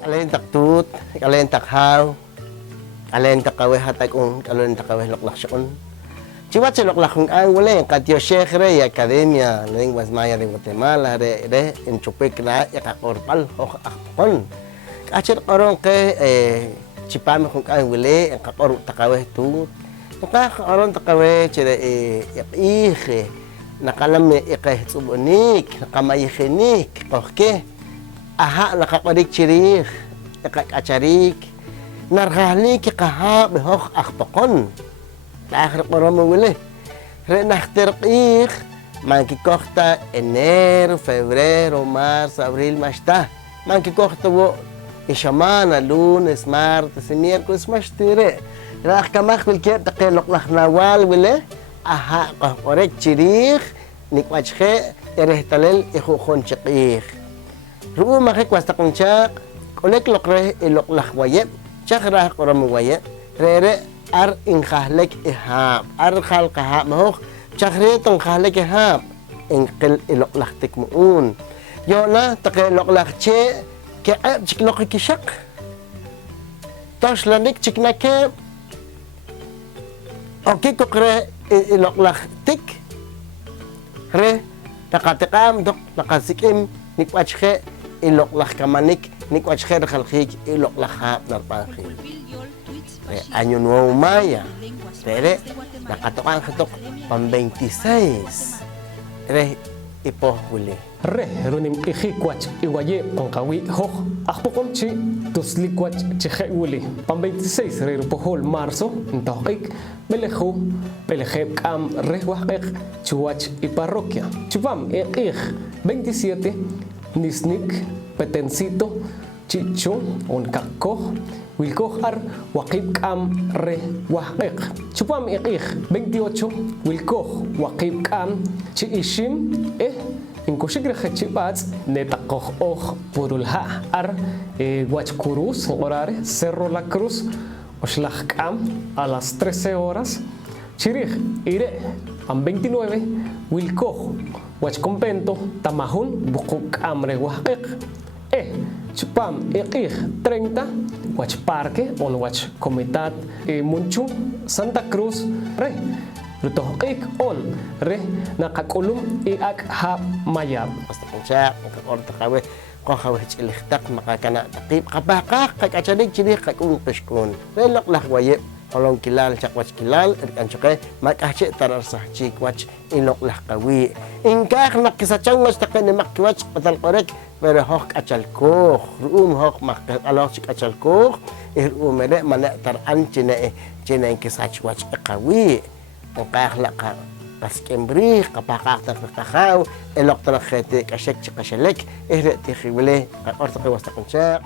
Alen taktut, alen takhaw, alen takaweh hatakun, alen takaweh loklaksyon. Chiwat se loklakun ang wala katyo shekre Academia Lenguas Maya de Guatemala re en Chupek na yakakorpal ho akpon. Kachir koron ke chipame kung ang wala ang kakor takaweh tu. Nakakaroon takaweh chire ike nakalame ike subunik, nakamayikinik, okay. Aha nakaparik chirik, nakakacharik, narhalik kaha behok akpokon. Akhir koron mawili. Renachterqik, mankikokta enero, febrero, marzo, abril, mashta. Mankikokta wo ishamana, lunes, martes, miércoles, mashtire. Rakkamak wilket takelok laknawal wili. Aha korek chirik, nikwachke, erehtalel ikhukon chikik. Ruo makikwas takong chak, kolek lokre iloklak wayep, chak rah koram wayep, rere ar inkahlek ihap, ar khal kahap mahok, chak re tong kahlek ihap, inkil iloklak tikmuun. Yona take iloklak che, ke ab chiklok kisyak. Tos lanik chiknake, okay kokre iloklak tik, re nakatikam dok nakasikim nikwachke iloklak kamanik nikwachke khalkhik iloklak hap narpangki. Año Nuevo Maya, pero nakatokan katok pang 26. Re ipo huli. Re runim ihikwach iwaye pangkawi hoh akpokom chi tuslikwach chihe wuli pang 26 re rupohol marzo ntokik melehu meleheb kam re wahek chuach iparroquia chupam ikih 27 nisnik petencito chicho un kakko wilkoh ar waqib kam re wahek chupam ikih 28 wilkoh waqib kam chi ishim inkushik rechipats netakoh purulha ar Huach Cruz orare Cerro La Cruz oshlach kam a las 13 horas chirich ire am 29 wilkoh Huach Convento tamahun bukuk amre wahek chupam ikih 30 Huach Parque on Huach Comitat Munchu Santa Cruz re Rutohik on re nakakulum iak hap mayab. Basta kung siya, kung kakaweh, kung kakaweh chiliktak, makakana takip, kabakak, kakachanig chilik, kakungkishkun. Relok wayip, kolong kilal, chakwach kilal, erkan chokay, makahche tarasah chikwach, ilok kawi. Ingkak nakisachang mas takan ni makiwach, patal korek, pero hok achalkoh, ruum hok makalok chik achalkoh, ruum ere manak taran china kisachwach kawi. Ang kahlak ka paskembri kapakak tak kakao elok tak khete kashek chikashelek ehre tikhiwele orta kawas takun chak